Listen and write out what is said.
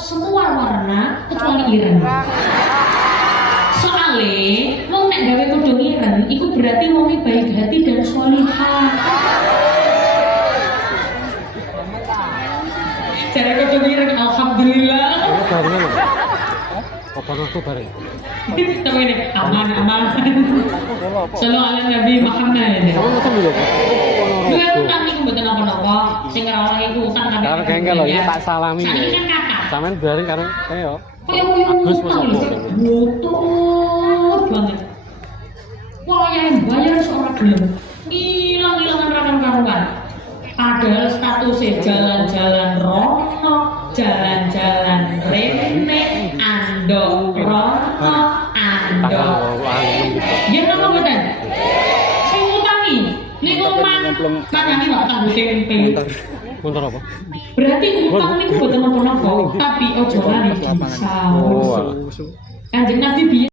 semua warna kecuali ireng. Soale wong nek gawe kudu ireng iku berarti wonge baik hati dan sholihah. Cara kudu ireng alhamdulillah. Apa itu bareng? Tapi ini aman. Selalu ala Nabi Muhammad. Kamu ngutang dulu. Dua utang itu betul apa-apa. Sing ora itu utang kan. Kalau kengkel loh, ini tak salami. Saiki kan kakak. Sampean bareng karo Teo. Koyo Agus utang masa lho. Butuh banget. Wah, yang bayar seorang gelem. Hilang-hilangan karuan-karuan. Padahal statusnya jalan-jalan rono, jalan-jalan rene, andok rono, andok. Ya napa mboten? Sing ngutangi, nek omah kangane kok tanggung tempe. Motor apa? Berarti utang niku mboten napa-napa, tapi ojo lali disaus. Kanjeng Nabi